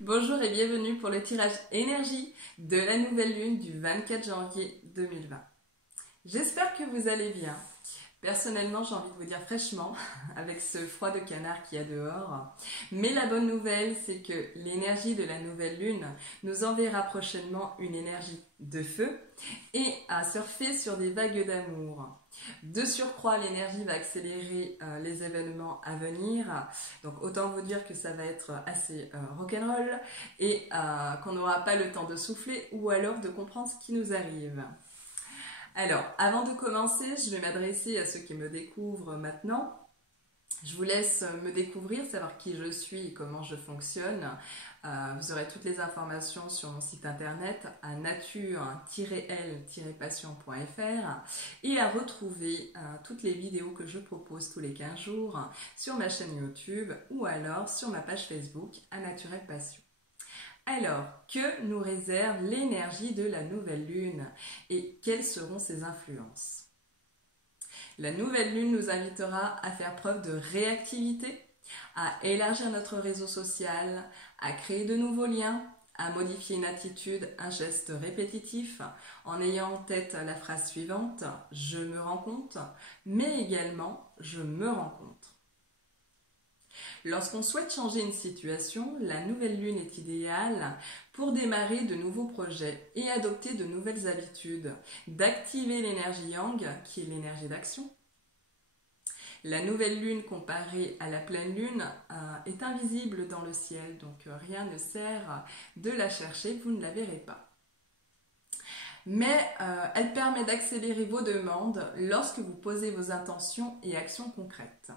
Bonjour et bienvenue pour le tirage énergie de la nouvelle lune du 24 janvier 2020. J'espère que vous allez bien. Personnellement, j'ai envie de vous dire fraîchement, avec ce froid de canard qu'il y a dehors. Mais la bonne nouvelle, c'est que l'énergie de la nouvelle lune nous enverra prochainement une énergie de feu et à surfer sur des vagues d'amour. De surcroît, l'énergie va accélérer les événements à venir. Donc autant vous dire que ça va être assez rock'n'roll et qu'on n'aura pas le temps de souffler ou alors de comprendre ce qui nous arrive. Alors, avant de commencer, je vais m'adresser à ceux qui me découvrent maintenant. Je vous laisse me découvrir, savoir qui je suis et comment je fonctionne. Vous aurez toutes les informations sur mon site internet à nature-l-passion.fr et à retrouver toutes les vidéos que je propose tous les 15 jours sur ma chaîne YouTube ou alors sur ma page Facebook à Naturel Passion. Alors, que nous réserve l'énergie de la nouvelle lune et quelles seront ses influences? La nouvelle lune nous invitera à faire preuve de réactivité, à élargir notre réseau social, à créer de nouveaux liens, à modifier une attitude, un geste répétitif en ayant en tête la phrase suivante « je me rends compte », mais également « je me rends compte ». Lorsqu'on souhaite changer une situation, la nouvelle lune est idéale pour démarrer de nouveaux projets et adopter de nouvelles habitudes, d'activer l'énergie yang, qui est l'énergie d'action. La nouvelle lune comparée à la pleine lune est invisible dans le ciel, donc rien ne sert de la chercher, vous ne la verrez pas. Mais elle permet d'accélérer vos demandes lorsque vous posez vos intentions et actions concrètes.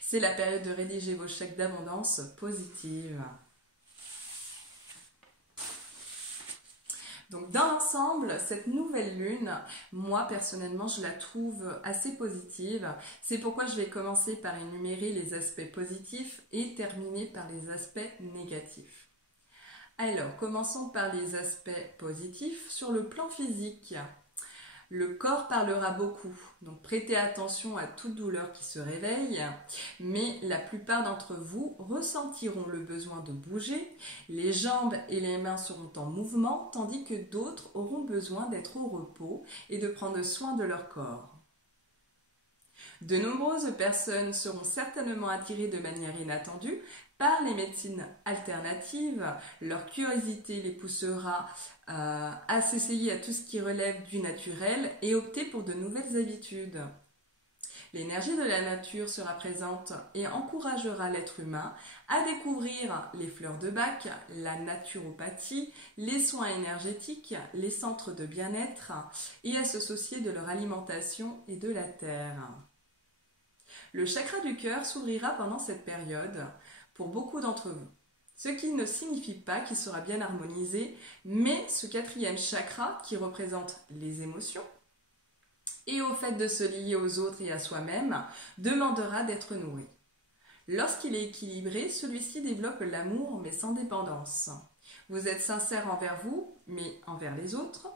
C'est la période de rédiger vos chèques d'abondance positive. Donc dans l'ensemble, cette nouvelle lune, moi personnellement, je la trouve assez positive. C'est pourquoi je vais commencer par énumérer les aspects positifs et terminer par les aspects négatifs. Alors, commençons par les aspects positifs sur le plan physique. Le corps parlera beaucoup, donc prêtez attention à toute douleur qui se réveille, mais la plupart d'entre vous ressentiront le besoin de bouger, les jambes et les mains seront en mouvement, tandis que d'autres auront besoin d'être au repos et de prendre soin de leur corps. De nombreuses personnes seront certainement attirées de manière inattendue par les médecines alternatives. Leur curiosité les poussera à s'essayer à tout ce qui relève du naturel et opter pour de nouvelles habitudes. L'énergie de la nature sera présente et encouragera l'être humain à découvrir les fleurs de Bach, la naturopathie, les soins énergétiques, les centres de bien-être et à se soucier de leur alimentation et de la terre. Le chakra du cœur s'ouvrira pendant cette période pour beaucoup d'entre vous. Ce qui ne signifie pas qu'il sera bien harmonisé, mais ce quatrième chakra qui représente les émotions et au fait de se lier aux autres et à soi-même demandera d'être nourri. Lorsqu'il est équilibré, celui-ci développe l'amour mais sans dépendance. Vous êtes sincère envers vous, mais envers les autres.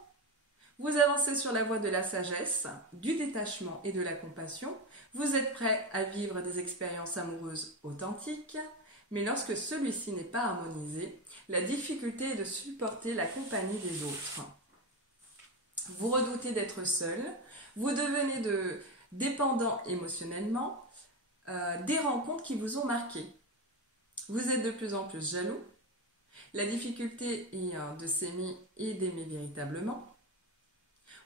Vous avancez sur la voie de la sagesse, du détachement et de la compassion. Vous êtes prêt à vivre des expériences amoureuses authentiques. Mais lorsque celui-ci n'est pas harmonisé, la difficulté est de supporter la compagnie des autres. Vous redoutez d'être seul, vous devenez dépendant émotionnellement des rencontres qui vous ont marqué. Vous êtes de plus en plus jaloux, la difficulté est de s'aimer et d'aimer véritablement.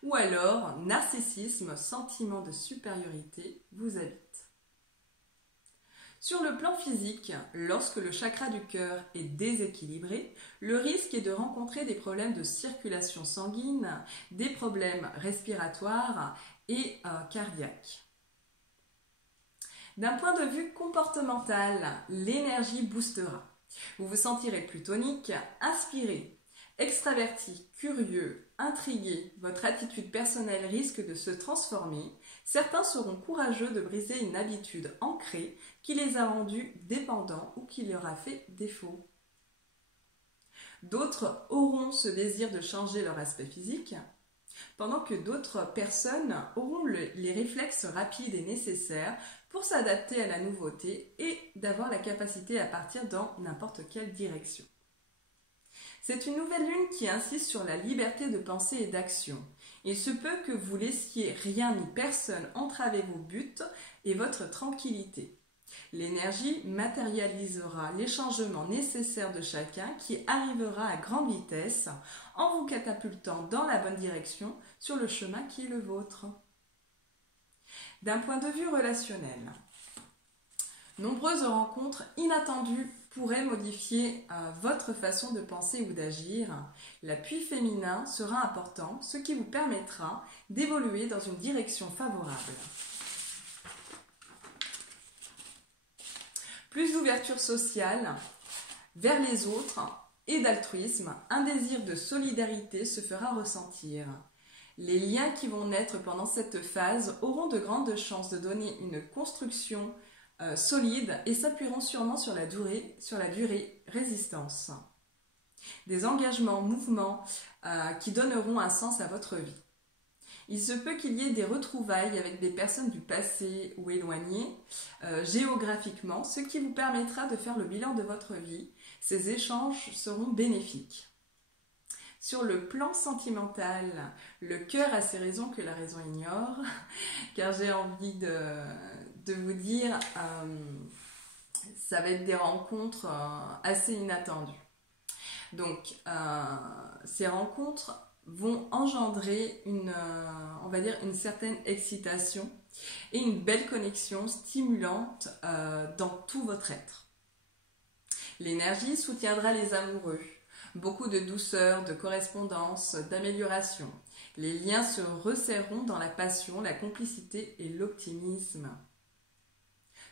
Ou alors, narcissisme, sentiment de supériorité vous habite. Sur le plan physique, lorsque le chakra du cœur est déséquilibré, le risque est de rencontrer des problèmes de circulation sanguine, des problèmes respiratoires et cardiaques. D'un point de vue comportemental, l'énergie boostera. Vous vous sentirez plus tonique, inspiré, extraverti, curieux, intrigué. Votre attitude personnelle risque de se transformer. Certains seront courageux de briser une habitude ancrée qui les a rendus dépendants ou qui leur a fait défaut. D'autres auront ce désir de changer leur aspect physique, pendant que d'autres personnes auront les réflexes rapides et nécessaires pour s'adapter à la nouveauté et d'avoir la capacité à partir dans n'importe quelle direction. C'est une nouvelle lune qui insiste sur la liberté de pensée et d'action. Il se peut que vous laissiez rien ni personne entraver vos buts et votre tranquillité. L'énergie matérialisera les changements nécessaires de chacun qui arrivera à grande vitesse en vous catapultant dans la bonne direction sur le chemin qui est le vôtre. D'un point de vue relationnel, nombreuses rencontres inattendues pourraient modifier votre façon de penser ou d'agir. L'appui féminin sera important, ce qui vous permettra d'évoluer dans une direction favorable. Plus d'ouverture sociale vers les autres et d'altruisme, un désir de solidarité se fera ressentir. Les liens qui vont naître pendant cette phase auront de grandes chances de donner une construction solide et s'appuieront sûrement sur la durée résistance. Des engagements, mouvements qui donneront un sens à votre vie. Il se peut qu'il y ait des retrouvailles avec des personnes du passé ou éloignées géographiquement, ce qui vous permettra de faire le bilan de votre vie. Ces échanges seront bénéfiques. Sur le plan sentimental, le cœur a ses raisons que la raison ignore, car j'ai envie de vous dire, ça va être des rencontres assez inattendues. Donc, ces rencontres vont engendrer on va dire une certaine excitation et une belle connexion stimulante dans tout votre être. L'énergie soutiendra les amoureux. Beaucoup de douceur, de correspondance, d'amélioration. Les liens se resserreront dans la passion, la complicité et l'optimisme.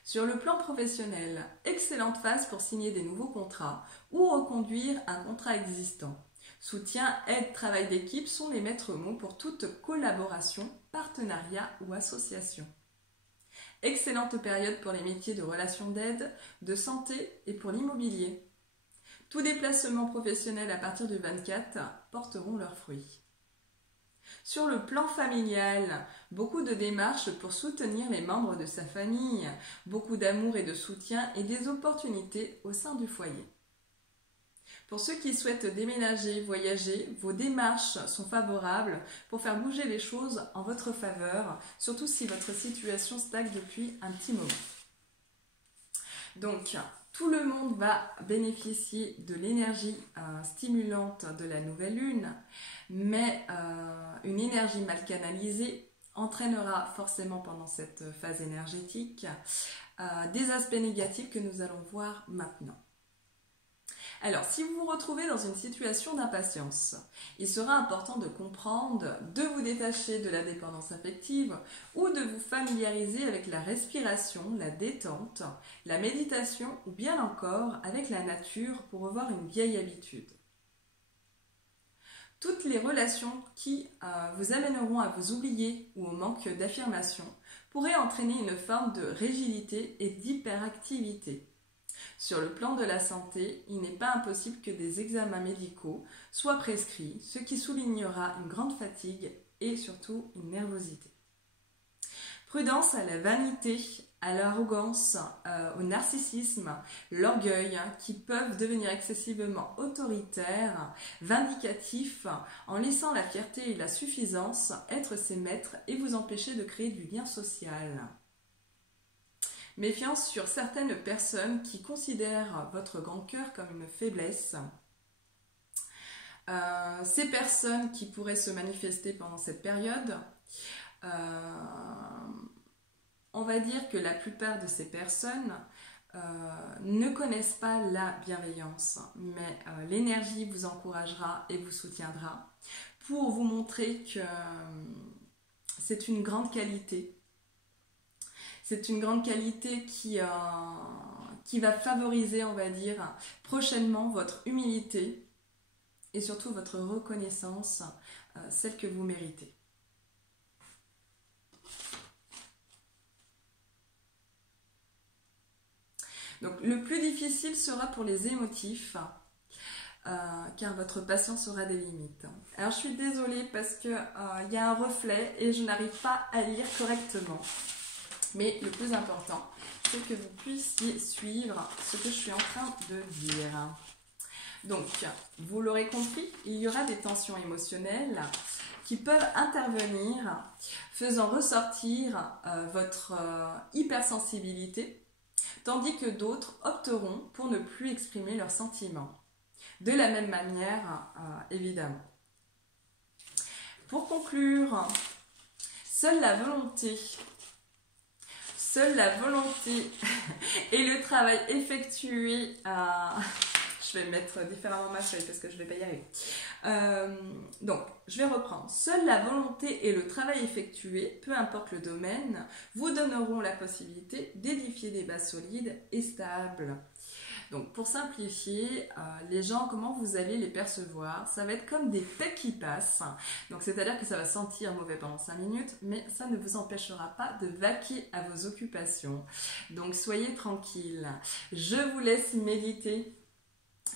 Sur le plan professionnel, excellente phase pour signer des nouveaux contrats ou reconduire un contrat existant. Soutien, aide, travail d'équipe sont les maîtres mots pour toute collaboration, partenariat ou association. Excellente période pour les métiers de relations d'aide, de santé et pour l'immobilier. Tous déplacements professionnels à partir du 24 porteront leurs fruits. Sur le plan familial, beaucoup de démarches pour soutenir les membres de sa famille, beaucoup d'amour et de soutien et des opportunités au sein du foyer. Pour ceux qui souhaitent déménager, voyager, vos démarches sont favorables pour faire bouger les choses en votre faveur, surtout si votre situation stagne depuis un petit moment. Donc, tout le monde va bénéficier de l'énergie stimulante de la nouvelle lune, mais une énergie mal canalisée entraînera forcément pendant cette phase énergétique des aspects négatifs que nous allons voir maintenant. Alors, si vous vous retrouvez dans une situation d'impatience, il sera important de comprendre, de vous détacher de la dépendance affective ou de vous familiariser avec la respiration, la détente, la méditation ou bien encore avec la nature pour revoir une vieille habitude. Toutes les relations qui vous amèneront à vous oublier ou au manque d'affirmation pourraient entraîner une forme de rigidité et d'hyperactivité. Sur le plan de la santé, il n'est pas impossible que des examens médicaux soient prescrits, ce qui soulignera une grande fatigue et surtout une nervosité. Prudence à la vanité, à l'arrogance, au narcissisme, l'orgueil, qui peuvent devenir excessivement autoritaires, vindicatifs, en laissant la fierté et la suffisance être ses maîtres et vous empêcher de créer du lien social. Méfiance sur certaines personnes qui considèrent votre grand cœur comme une faiblesse. Ces personnes qui pourraient se manifester pendant cette période, on va dire que la plupart de ces personnes ne connaissent pas la bienveillance, mais l'énergie vous encouragera et vous soutiendra pour vous montrer que c'est une grande qualité. C'est une grande qualité qui va favoriser, on va dire, prochainement votre humilité et surtout votre reconnaissance, celle que vous méritez. Donc le plus difficile sera pour les émotifs, car votre patience aura des limites. Alors je suis désolée parce que y a un reflet et je n'arrive pas à lire correctement. Mais le plus important, c'est que vous puissiez suivre ce que je suis en train de dire. Donc, vous l'aurez compris, il y aura des tensions émotionnelles qui peuvent intervenir, faisant ressortir votre hypersensibilité, tandis que d'autres opteront pour ne plus exprimer leurs sentiments. De la même manière, évidemment. Pour conclure, seule la volonté et le travail effectué je vais mettre différemment ma feuille parce que je ne vais pas y arriver. Donc, je vais reprendre. Seule la volonté et le travail effectué, peu importe le domaine, vous donneront la possibilité d'édifier des bases solides et stables. Donc, pour simplifier, les gens, comment vous allez les percevoir? Ça va être comme des faits qui passent. Donc, c'est-à-dire que ça va sentir mauvais pendant 5 minutes, mais ça ne vous empêchera pas de vaquer à vos occupations. Donc, soyez tranquille. Je vous laisse méditer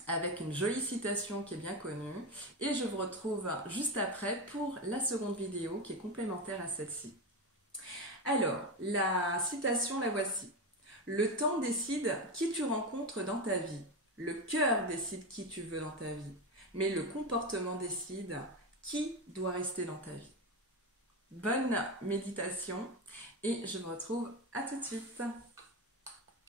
avec une jolie citation qui est bien connue. Et je vous retrouve juste après pour la seconde vidéo qui est complémentaire à celle-ci. Alors, la citation, la voici. Le temps décide qui tu rencontres dans ta vie. Le cœur décide qui tu veux dans ta vie. Mais le comportement décide qui doit rester dans ta vie. Bonne méditation et je vous retrouve à tout de suite.